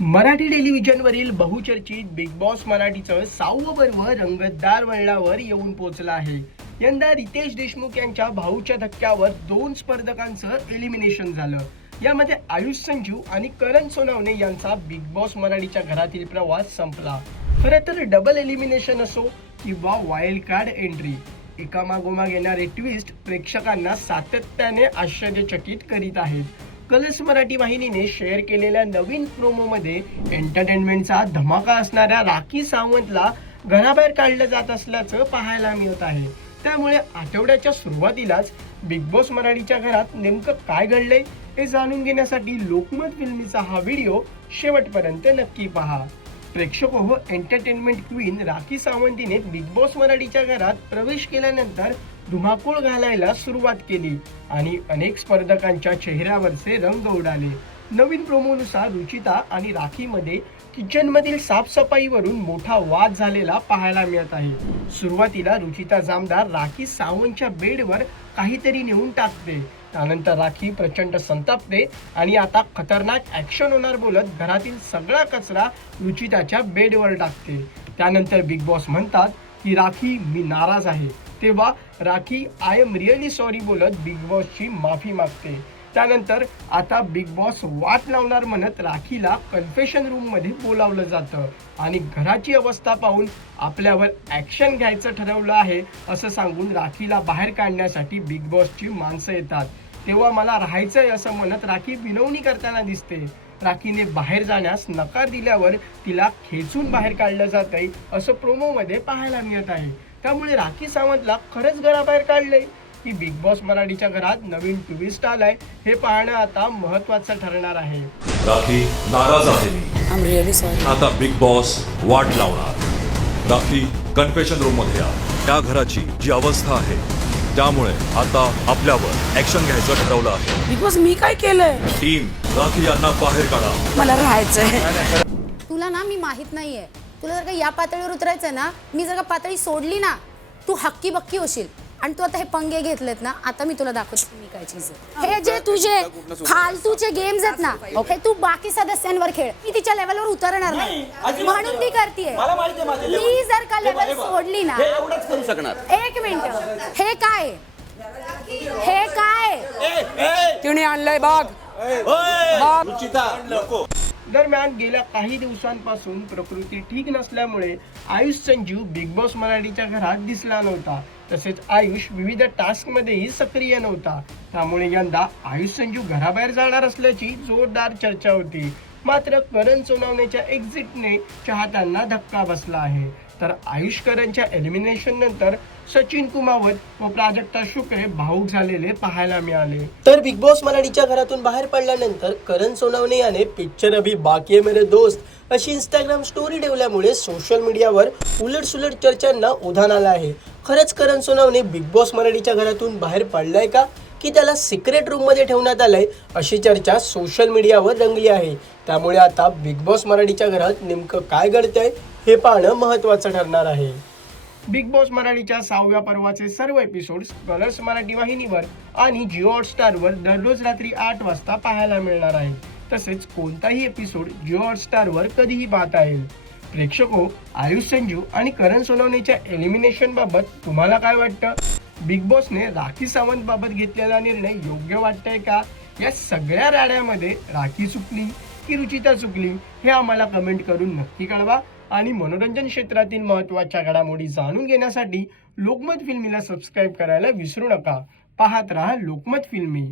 मराठी टेलिव्हिजनवरील बहुचर्चित big boss मराठीचं 6वं पर्व रंगतदार वळणावर येऊन पोहोचलं आहे. यंदा रितेश देशमुख यांच्या भाऊच्या धक्क्यावर 2 स्पर्धकांचं एलिमिनेशन झालं. यामध्ये आयुष संजू आणि करण सोनवणे यांचा बिग बॉस मराठीच्या घरातील प्रवास संपला. खरं तर डबल एलिमिनेशन असो किंवा वाईल्ड कार्ड एंट्री, एकामागोमाग येणारे ट्विस्ट प्रेक्षकांना सातत्याने आश्चर्यचकित करीत आहेत. कलर्स मराठी वाहिनीने शेअर केलेल्या नवीन प्रोमोमध्ये एंटरटेनमेंटचा धमाका असणाऱ्या राखी सावंतला घराबाहेर काढलं जात असल्याचं पाहायला मिळत आहे. त्यामुळे आठवड्याच्या सुरुवातीलाच बिग बॉस मराठीच्या घरात नेमकं काय घडलंय हे जाणून घेण्यासाठी लोकमत फिल्मीचा हा व्हिडिओ शेवटपर्यंत नक्की पहा. प्रेक्षको, एंटरटेनमेंट क्वीन राखी सावंतीने बिग बॉस मराठीच्या घरात प्रवेश केल्यानंतर धुमाकूळ घालायला सुरुवात केली आणि अनेक स्पर्धकांच्या चेहऱ्यावरचे रंग उडाले. नवीन प्रोमोनुसार रुचिता आणि राखीमध्ये किचनमधील साफसफाईवरून मोठा वाद झालेला पाहायला मिळत आहे. सुरुवातीला रुचिता जामदार राखी सावंतच्या बेडवर काहीतरी नेऊन टाकते. त्यानंतर राखी प्रचंड संतापते आणि आता खतरनाक ऍक्शन होणार बोलत घरातील सगळा कचरा रुचिताच्या बेडवर टाकते. त्यानंतर बिग बॉस म्हणतात की राखी, मी नाराज आहे. तेव्हा rakhi I am really sorry बोलत बिग बॉसची माफी मागते. त्यानंतर आता बिग बॉस वाट लावणार म्हणत राखीला कन्फेशन रूम मध्ये बोलावलं जातं आणि घराची अवस्था पाहून आपल्यावर ऍक्शन घ्यायचं ठरवलं आहे असं सांगून राखीला बाहेर काढण्यासाठी बिग बॉसची माणसं येतात. तेव्हा मला राहायचंय असं म्हणत राखी विनवणी करताना दिसते. राखीने बाहेर जाण्यास नकार दिल्यावर तिला खेचून बाहेर काढलं जातंय असं प्रोमो मध्ये पाहायला मिळत आहे. त्यामुळे राखी सावंतला खरंच घराबाहेर काढलंय की बिग बॉस मराठीच्या घरात नवीन ट्विस्ट आलाय हे पाहणं आता महत्त्वाचं ठरणार आहे. राखी, नाराज आहे मी. I'm really sorry. आता बिग बॉस वाट लावणार. राखी, कन्फेशन रूम मध्ये या. त्या घराची जी अवस्था आहे त्यामुळे आता आपल्यावर ऍक्शन घ्यायचं ठरवलं आहे. बिकॉज मी काय केलंय? टीम, राखी यांना बाहेर काढा. मला राहायचंय. तुला ना मी माहित नाहीये. तुला जर का या पातळीवर उतरायचं ना, मी जर का पातळी सोडली ना, तू हक्की बक्की होशील. आणि तू आता हे पंगे घेतलेत ना, आता मी तुला दाखवते मी काय चीज आहे. हे जे तुझे फालतूचे गेम्स आहेत ना, हे तू बाकी सदस्यांवर खेळ. मी तिच्या लेवलवर उतरणार नाही म्हणून ती करतेय. मी जर का लेवल सोडली ना, एक मिनिट, हे काय, हे काय तिने आणलंय बघ. दरम्यान गेल्या काही दिवसांपासून प्रकृती ठीक नसल्यामुळे आयुष संजू बिग बॉस मराठीच्या घरात दिसला नव्हता. तसेच आयुष विविध टास्क मध्येही सक्रिय नव्हता. त्यामुळे यंदा आयुष संजू घराबाहेर जाणार असल्याची जोरदार चर्चा होती. मात्र करण सोनवणेच्या एक्झिटने चाहत्यांना धक्का बसला आहे. तर आयुष करणच्या एलिमिनेशन नंतर सचिन कुमावत व प्राजक्ता शुक्रे भावूक झालेले पाहायला मिळाले. तर बिग बॉस मराठीच्या घरातून बाहेर पडल्यानंतर करण सोनवणे याने पिक्चर अभी बाकी है मेरे दोस्त अशी इंस्टाग्राम स्टोरी ठेवल्यामुळे सोशल मीडियावर उलटसुलट चर्चांना उधाण आलं आहे. खरंच करण सोनवणे बिग बॉस मराठीच्या घरातून बाहेर पडलाय का, की त्याला सिक्रेट रूम मध्ये ठेवण्यात आलंय अशी चर्चा सोशल मीडियावर रंगली आहे. त्यामुळे आता बिग बॉस मराठीच्या घरात नेमकं काय घडतंय हे पाहणं महत्त्वाचं ठरणार आहे. बिग बॉस मराठीच्या 6व्या पर्वाचे सर्व एपिसोड्स कलर्स मराठी वाहिनीवर आणि जिओ हॉटस्टारवर दररोज रात्री 8 वाजता पाहायला मिळणार आहे. तसेच कोणताही एपिसोड जिओ हॉटस्टारवर कधीही पाहता येईल. प्रेक्षको, आयुष संजू आणि करण सोनवणेच्या एलिमिनेशन बाबत तुम्हाला काय वाटतं? बिग बॉसने राखी सावंत बाबत घेतलेला निर्णय योग्य वाटतंय का? या सगळ्या राड्यामध्ये राखी चुकली की रुचिता चुकली हे आम्हाला कमेंट करून नक्की कळवा. आणि मनोरंजन क्षेत्रातील महत्त्वाच्या घडामोडी जाणून घेण्यासाठी लोकमत फिल्मीला सबस्क्राईब करायला विसरू नका. पाहत रहा लोकमत फिल्मी.